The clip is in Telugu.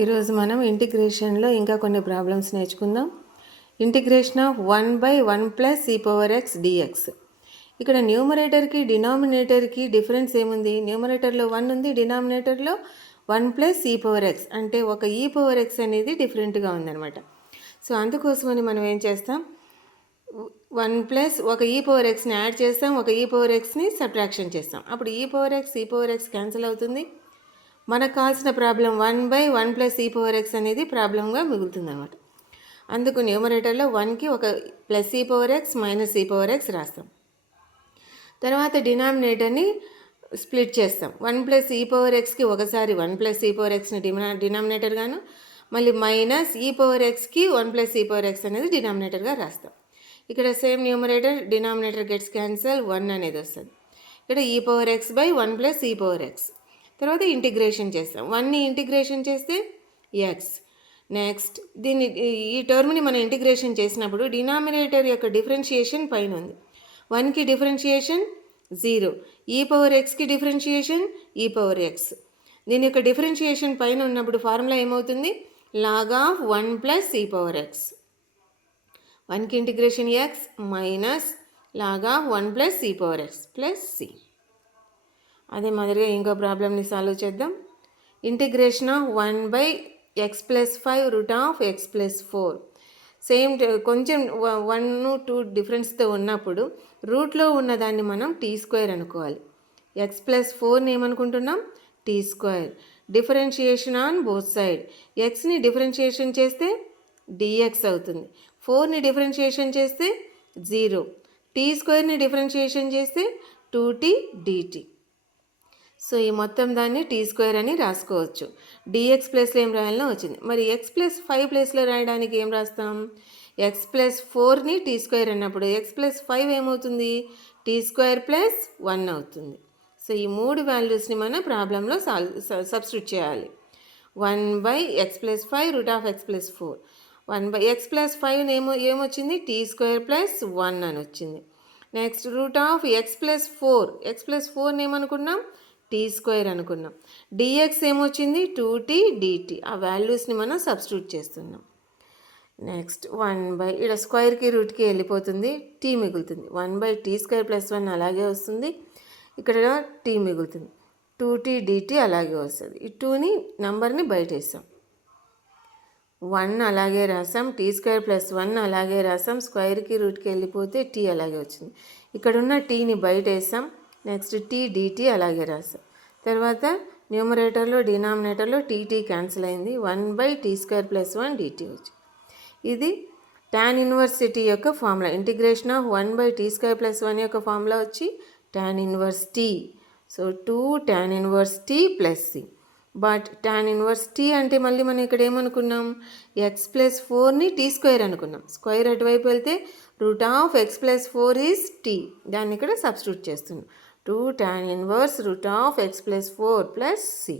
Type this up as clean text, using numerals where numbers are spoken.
ఈరోజు మనం ఇంటిగ్రేషన్లో ఇంకా కొన్ని ప్రాబ్లమ్స్ నేర్చుకుందాం. Integration of 1/1 plus e power X dx. ఇక్కడ న్యూమరేటర్కి డినామినేటర్కి డిఫరెన్స్ ఏముంది? న్యూమరేటర్లో 1 ఉంది, డినామినేటర్లో 1 ప్లస్ ఈ పవర్ ఎక్స్, అంటే ఒక ఈ పవర్ ఎక్స్ అనేది డిఫరెంట్గా ఉందన్నమాట. సో అందుకోసమని మనం ఏం చేస్తాం, 1 ప్లస్ ఒక ఈ పవర్ ఎక్స్ని యాడ్ చేస్తాం, ఒక ఈ పవర్ ఎక్స్ని సబ్ట్రాక్షన్ చేస్తాం. అప్పుడు ఈ పవర్ ఎక్స్ క్యాన్సిల్ అవుతుంది. మనకు కావాల్సిన problem 1/1 plus e power X అనేది ప్రాబ్లంగా మిగులుతుంది అనమాట. అందుకు న్యూమరేటర్లో 1కి ఒక plus e power X minus ఈ పవర్ ఎక్స్ రాస్తాం. తర్వాత డినామినేటర్ని స్ప్లిట్ చేస్తాం. 1 ప్లస్ ఈ పవర్ ఎక్స్కి ఒకసారి 1 ప్లస్ ఈ పవర్ ఎక్స్ని డినామినేటర్ గాను, మళ్ళీ మైనస్ ఈ power ఎక్స్కి 1 plus e power X అనేది డినామినేటర్గా రాస్తాం. ఇక్కడ same numerator denominator gets cancel, 1 అనేది వస్తుంది. ఇక్కడ ఈ power X by 1 plus e power X. తర్వాత ఇంటిగ్రేషన్ చేస్తాం. 1ని ఇంటిగ్రేషన్ చేస్తే ఎక్స్. నెక్స్ట్ దీన్ని ఈ టర్మ్ని మనం ఇంటిగ్రేషన్ చేసినప్పుడు డినామినేటర్ యొక్క డిఫరెన్షియేషన్ పైన ఉంది. 1కి డిఫరెన్షియేషన్ 0, ఈ పవర్ ఎక్స్కి డిఫరెన్షియేషన్ ఈ పవర్ ఎక్స్. దీని యొక్క డిఫరెన్షియేషన్ పైన ఉన్నప్పుడు ఫార్ములా ఏమవుతుంది? Log of 1 plus e power x. 1కి integration x minus log of 1 plus e power x plus c. అదే మాదిరిగా ఇంకో ప్రాబ్లమ్ని సాల్వ్ చేద్దాం. Integration of 1/x + 5 root of x + 4. Same కొంచెం 1, 2 డిఫరెన్స్తో ఉన్నప్పుడు రూట్లో ఉన్నదాన్ని మనం t² అనుకోవాలి. x + 4ని ఏమనుకుంటున్నాం? t². Differentiation on both side. ఎక్స్ని డిఫరెన్షియేషన్ చేస్తే dx అవుతుంది, 4ని డిఫరెన్షియేషన్ చేస్తే 0, t²ని డిఫరెన్షియేషన్ చేస్తే 2t dt. సో ఈ మొత్తం దాన్ని t² అని రాసుకోవచ్చు. dx ప్లేస్లో ఏం రాయాలనో వచ్చింది. మరి x + 5 ప్లేస్లో రాయడానికి ఏం రాస్తాం? x + 4ని t² అన్నప్పుడు x + 5 ఏమవుతుంది? t² + 1 అవుతుంది. సో ఈ 3 వాల్యూస్ని మన ప్రాబ్లంలో సబ్స్టిట్యూట్ చేయాలి. 1/x + 5 root of x + 4. 1/x + 5 ఏమొచ్చింది? t² + 1 అని వచ్చింది. Next route of x + 4. x + 4ని ఏమనుకున్నాం? t² అనుకున్నాం. dx ఏమొచ్చింది? 2t dt. ఆ వాల్యూస్ని మనం సబ్స్టిట్యూట్ చేస్తున్నాం. నెక్స్ట్ ఇక్కడ స్క్వేర్కి రూట్కి వెళ్ళిపోతుంది, t మిగులుతుంది. 1/t² + 1 అలాగే వస్తుంది. ఇక్కడ t మిగులుతుంది, 2t dt అలాగే వస్తుంది. ఈ 2ని నంబర్ని బయట వేసాం, 1 అలాగే రాసాం, t² + 1 అలాగే రాసాం. స్క్వేర్కి రూట్కి వెళ్ళిపోతే t అలాగే వచ్చింది. ఇక్కడున్న tని బయట వేసాం. నెక్స్ట్ t dt అలాగే రాసాం. తర్వాత న్యూమరేటర్లో డినామినేటర్లో tt క్యాన్సిల్ అయింది, 1/t² + 1 dt వచ్చింది. ఇది tan ఇన్వర్స్ t యొక్క ఫార్ములా. ఇంటిగ్రేషన్ ఆఫ్ 1/t² + 1 యొక్క ఫార్ములా వచ్చి tan inverse t. So 2 tan inverse t + c. But tan inverse t అంటే మళ్ళీ మనం ఇక్కడ ఏమనుకున్నాం? x + 4ని t² అనుకున్నాం. స్క్వేర్ అటువైపు వెళ్తే route of x + 4 is t. దాన్ని ఇక్కడ సబ్స్టిట్యూట్ చేస్తున్నాం. 2 tan inverse root of x + 4 + c.